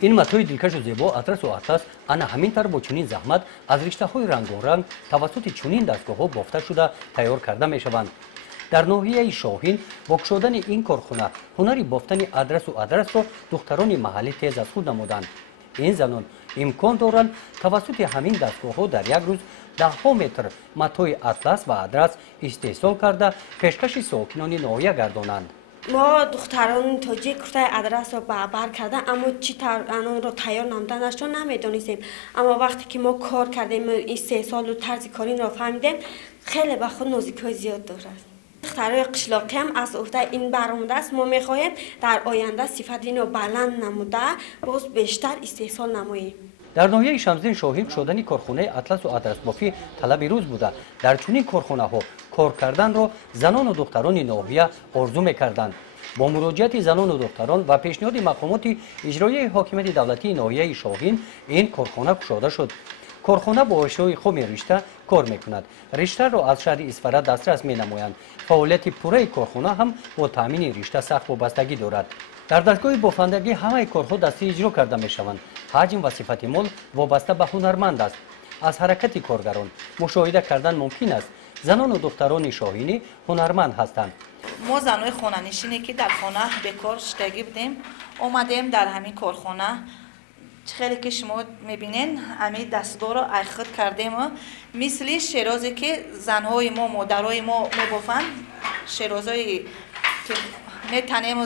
این متوی دلکش و زیبا آدرس و اطلس انا همین طور با چنین زحمت از رشته های رنگ و رنگ توسط چنین دستگاه ها بافته شده تیار کرده می شوند. در ناحیه شاهین با گشودن این کارخانه هنری بافتن آدرس را دختران محلی تیز از خود نمودند. این زنان امکان دارند توسط همین دستگاه ها در یک روز 10 متر متوی اطلس و آدرس استحصال کرده پیشکش ساکنان ناحیه گردانند. ما دختران تاجیک کرده آدرس رو بر کرده اما چی طور آن رو تیار نمودنش رو نمیدونستیم. اما وقتی که ما کار کردیم این 3 سال و طرز کاری رو فهمیدیم خیلی به خود نزدیکی زیاد داره. دخترای قشلاقی هم از عهده این برآمده است. ما میخواهیم در آینده صفت اینو بلند نموده باز بیشتر استحصال نماییم. در ناحیه شمسدین شاهین شدن کارخانه اطلس و آدرس بافی طلب روز بوده. در چنین کارخانه ها کار کردن را زنان و دختران ناحیه آرزو میکردند. با مراجعت زنان و دختران و پیشنهاد مقامات اجرایی حاکمیت دولتی ناحیه شاهین این کارخانه گشوده شد. کارخانه با اشیای خام رشته کار میکند. رشته را از شهر اصفهان دسترس می نمایند. فعالیت پوره کارخانه هم با تامین رشته سخت وابستگی دارد. در دستگاه بافندگی همه کارها دستی اجرا کرده می شوند. حجم و صفت مال وابسته به هنرمند است. از حرکت کارگران مشاهده کردن ممکن است زنان و دختران شاهینی هنرمند هستند. ما زنای خانه‌نشینی که در خانه به کار شدگی بودیم اومدیم در همین کارخانه خیلی که شما میبینین همین دستگاه را ایخت کردیم مثل شیرازی که زنهای ما مادرای ما میبافند شیرازایی که میتنیم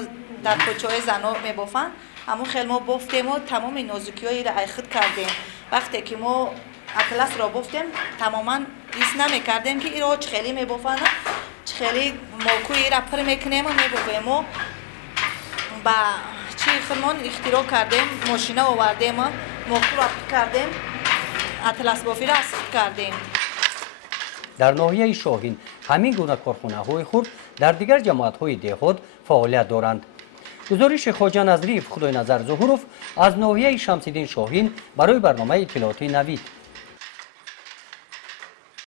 در کوچه‌های زنها میبافند اما خیلی ما بافتیم و تمام نازکی‌هایی را ایخت کردیم. وقتی که ما اطلس را بافتیم تماما حس نمیکردیم که این را چخیلی میبافند چخیلی ماکوی را پر میکنیم و میبافیم و با چی خودمان اختراع کردیم ماشینه آوردیم ماکو را کردیم اطلس بافی را اساس کردیم. در ناحیه شاهین همین گونه کارخانه های خرد در دیگر جماعت های دهات فعالیت دارند. گزارش خواجه نظری خدای نظر ظهوروف از ناحیه شمسدین شاهین برای برنامه اطلاعاتی نوید.